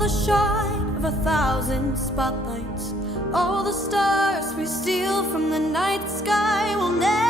the shine of 1,000 spotlights, all the stars we steal from the night sky will never